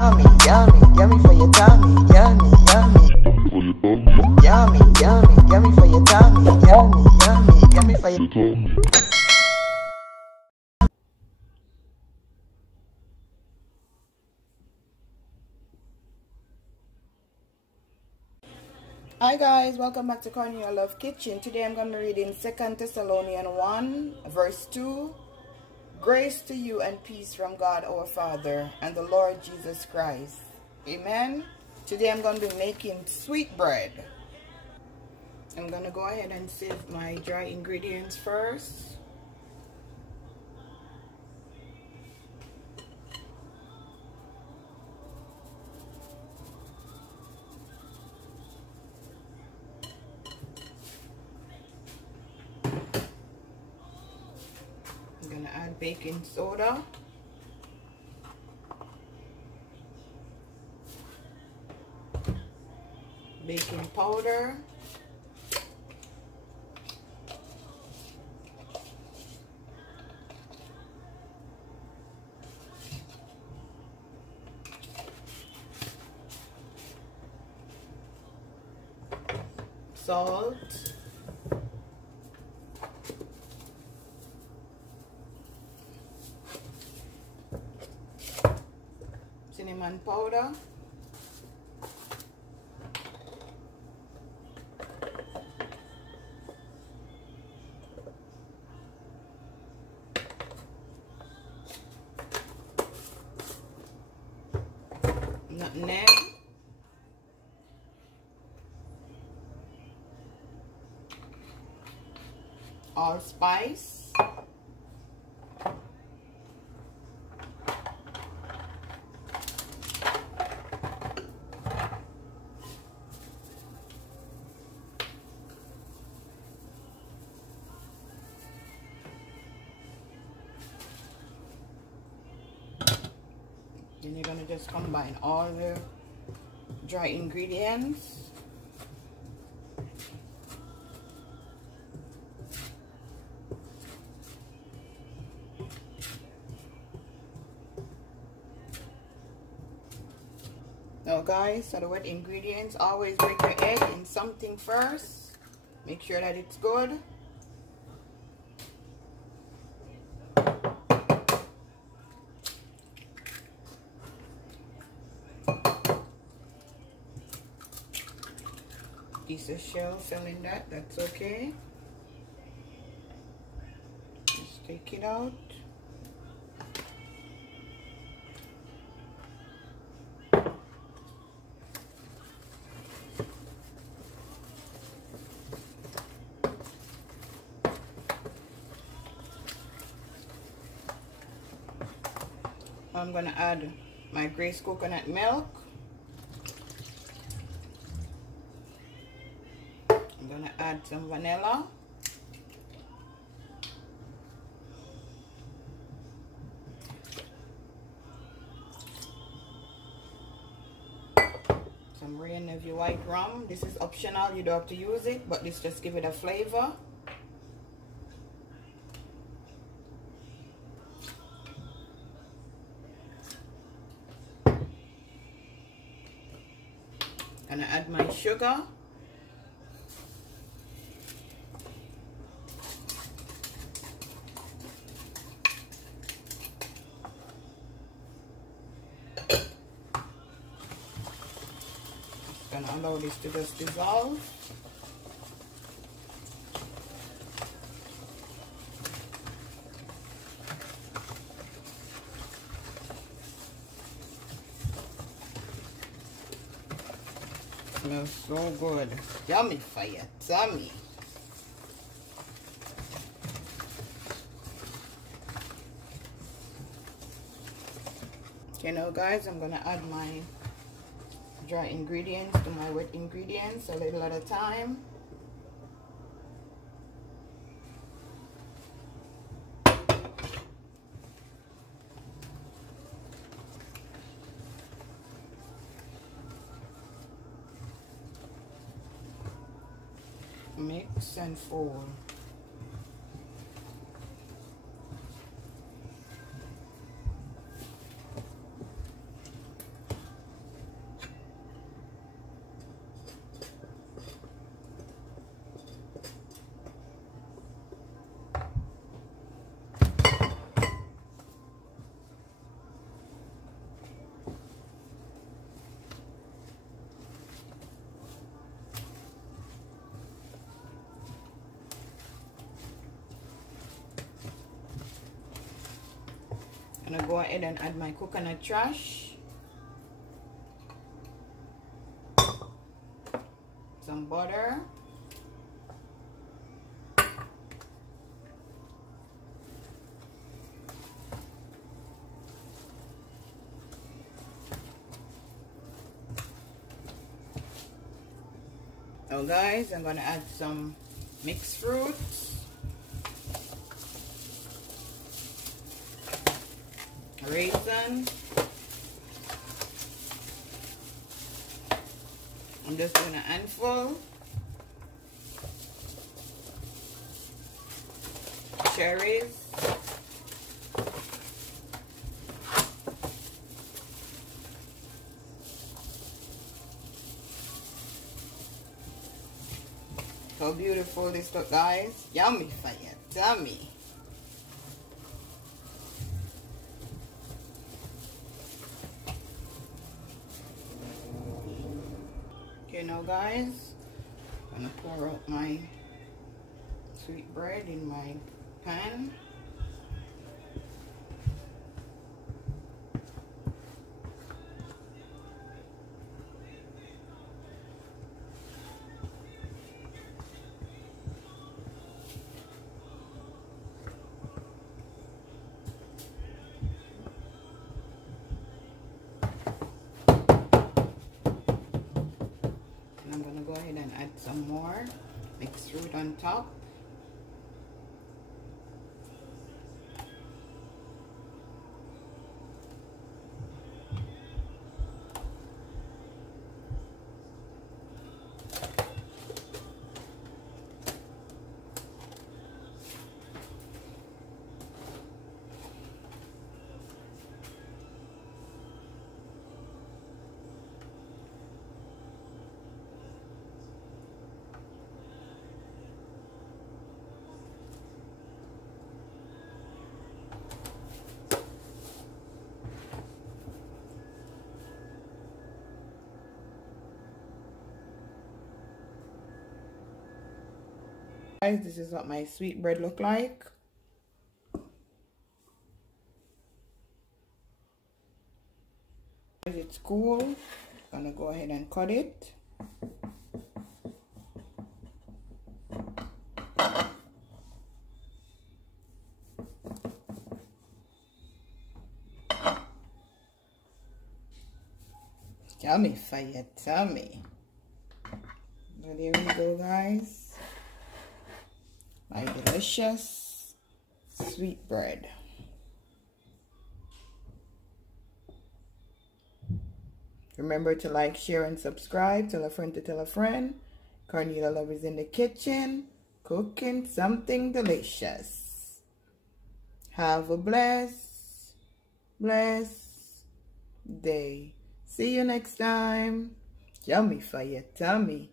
Yummy, yummy, yummy for your tummy. Yummy, yummy. Yummy, yummy, yummy for your tummy. Yummy, yummy, yummy for your tummy. Hi guys, welcome back to Cornelialove Kitchen. Today I'm going to be reading 2 Thessalonians 1 verse 2. Grace to you and peace from God our Father and the Lord Jesus Christ. Amen. Today I'm going to be making sweet bread. I'm going to go ahead and sieve my dry ingredients first. I'm going to add baking soda. Baking powder. Salt. Cinnamon powder. Nutmeg. Allspice. Then you're gonna just combine all the dry ingredients. Now guys, so the wet ingredients, always break your egg in something first. Make sure that it's good. Piece of shell fell in that, that's okay. Just take it out. I'm gonna add my Grace coconut milk. I'm gonna add some vanilla. Some Real Navy white rum. This is optional, you don't have to use it, but this just give it a flavor. Gonna add my sugar. Gonna allow this to just dissolve. Smells so good. Yummy for your tummy. Okay, now guys, I'm gonna add my dry ingredients to my wet ingredients a little at a time. Mix and fold. I'm gonna go ahead and add my coconut trash, some butter, now guys, I'm gonna add some mixed fruits, raisin. I'm just doing a handful. Cherries. So beautiful this look, guys. Yummy for your tummy. Okay, now guys, I'm gonna pour out my sweet bread in my pan. I'm gonna go ahead and add some more mixed fruit on top. Guys, this is what my sweet bread look like. It's cool. I'm gonna go ahead and cut it. Yummy for your tummy. But here we go, guys. My delicious sweet bread. Remember to like, share, and subscribe. Tell a friend to tell a friend. Cornelia Love is in the kitchen, cooking something delicious. Have a blessed day. See you next time. Yummy for your tummy.